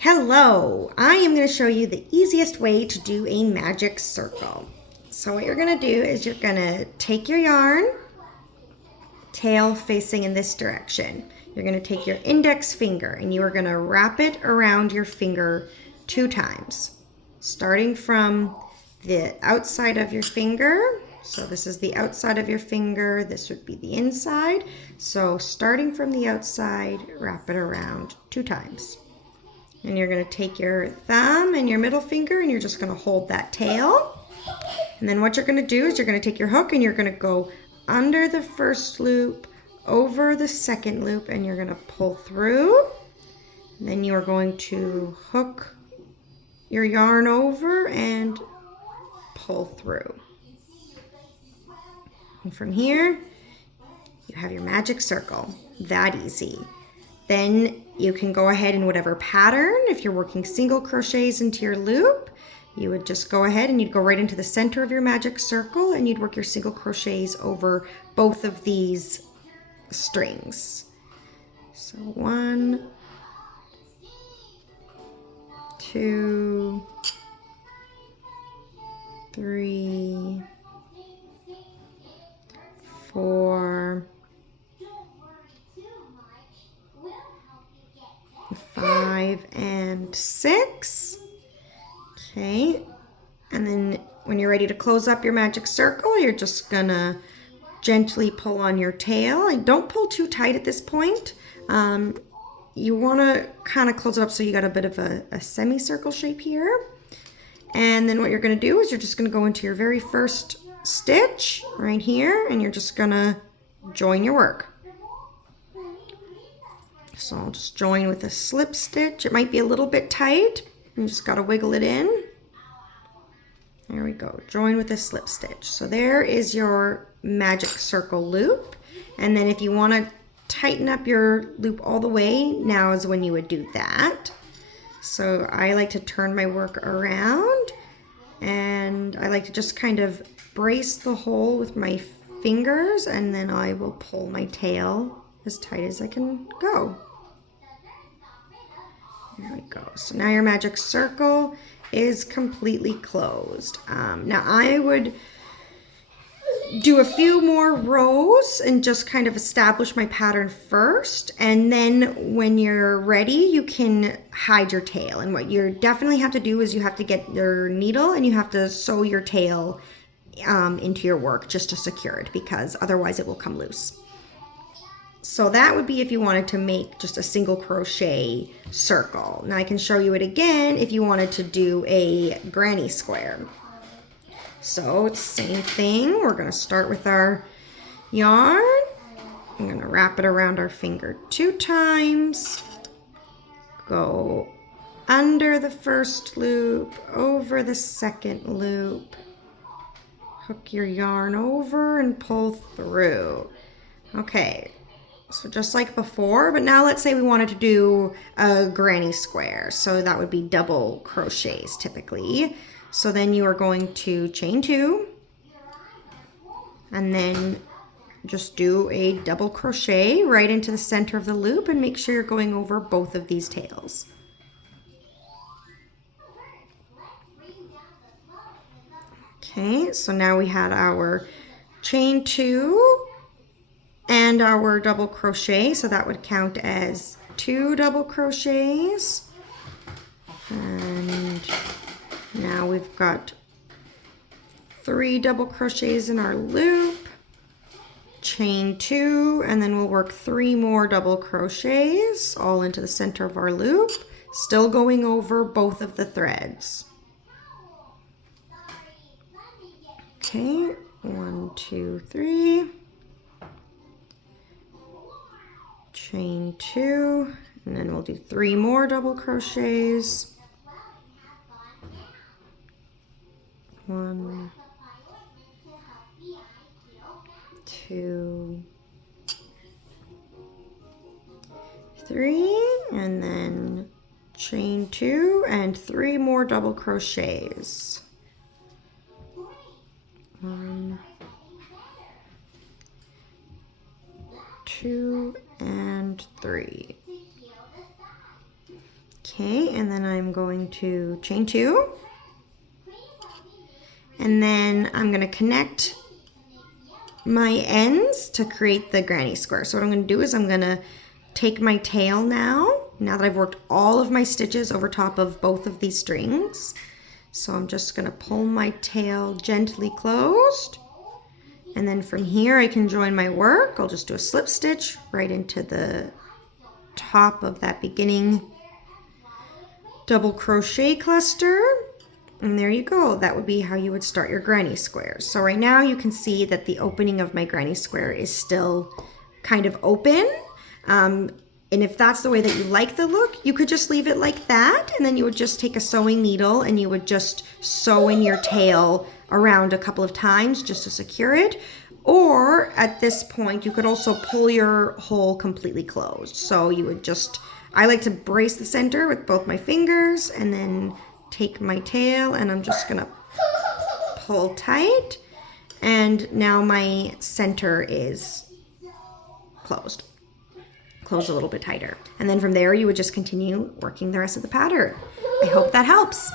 Hello, I am going to show you the easiest way to do a magic circle. So what you're going to do is you're going to take your yarn, tail facing in this direction. You're going to take your index finger and you are going to wrap it around your finger 2 times. Starting from the outside of your finger. So this is the outside of your finger, this would be the inside. So starting from the outside, wrap it around 2 times. And you're going to take your thumb and your middle finger and you're just going to hold that tail. And then what you're going to do is you're going to take your hook and you're going to go under the first loop, over the second loop, and you're going to pull through. And then you are going to hook your yarn over and pull through. And from here, you have your magic circle. That easy. Then you can go ahead in whatever pattern. If you're working single crochets into your loop, you would just go ahead and you'd go right into the center of your magic circle and you'd work your single crochets over both of these strings. So 1, 2, 3, 4, 5 and 6. Okay, and then when you're ready to close up your magic circle, you're just gonna gently pull on your tail, and don't pull too tight at this point. You want to kind of close it up so you got a bit of a semicircle shape here. And then what you're going to do is you're just going to go into your very first stitch right here, and you're just going to join your work. So I'll just join with a slip stitch. It might be a little bit tight. You just got to wiggle it in. There we go. Join with a slip stitch. So there is your magic circle loop. And then if you want to tighten up your loop all the way, now is when you would do that. So I like to turn my work around and I like to just kind of brace the hole with my fingers, and then I will pull my tail as tight as I can go. There we go. So now your magic circle is completely closed. Now I would do a few more rows and just kind of establish my pattern first, and then when you're ready you can hide your tail. And what you definitely have to do is you have to get your needle and you have to sew your tail into your work just to secure it, because otherwise it will come loose. So that would be if you wanted to make just a single crochet circle. Now I can show you it again if you wanted to do a granny square. So it's the same thing. We're going to start with our yarn. I'm going to wrap it around our finger 2 times. Go under the first loop, over the second loop. Hook your yarn over and pull through. Okay, so just like before, but now let's say we wanted to do a granny square. So that would be double crochets typically. So then you are going to chain 2 and then just do a double crochet right into the center of the loop and make sure you're going over both of these tails. Okay, so now we had our chain 2 and our double crochet, so that would count as 2 double crochets. And now we've got 3 double crochets in our loop, chain 2, and then we'll work 3 more double crochets all into the center of our loop, still going over both of the threads. Okay, 1, 2, 3, chain 2, and then we'll do 3 more double crochets. 1, 2, 3, and then chain 2 and 3 more double crochets. 1, 2, and 3. Okay, and then I'm going to chain 2. And then I'm going to connect my ends to create the granny square. So what I'm going to do is I'm going to take my tail now that I've worked all of my stitches over top of both of these strings. So I'm just going to pull my tail gently closed. And then from here I can join my work. I'll just do a slip stitch right into the top of that beginning double crochet cluster. And there you go. That would be how you would start your granny squares. So right now you can see that the opening of my granny square is still kind of open. And if that's the way that you like the look, you could just leave it like that. And then you would just take a sewing needle and you would just sew in your tail around a couple of times just to secure it. Or at this point, you could also pull your hole completely closed. So you would just, I like to brace the center with both my fingers and then take my tail and I'm just gonna pull tight. And now my center is closed. Close a little bit tighter. And then from there, you would just continue working the rest of the pattern. I hope that helps.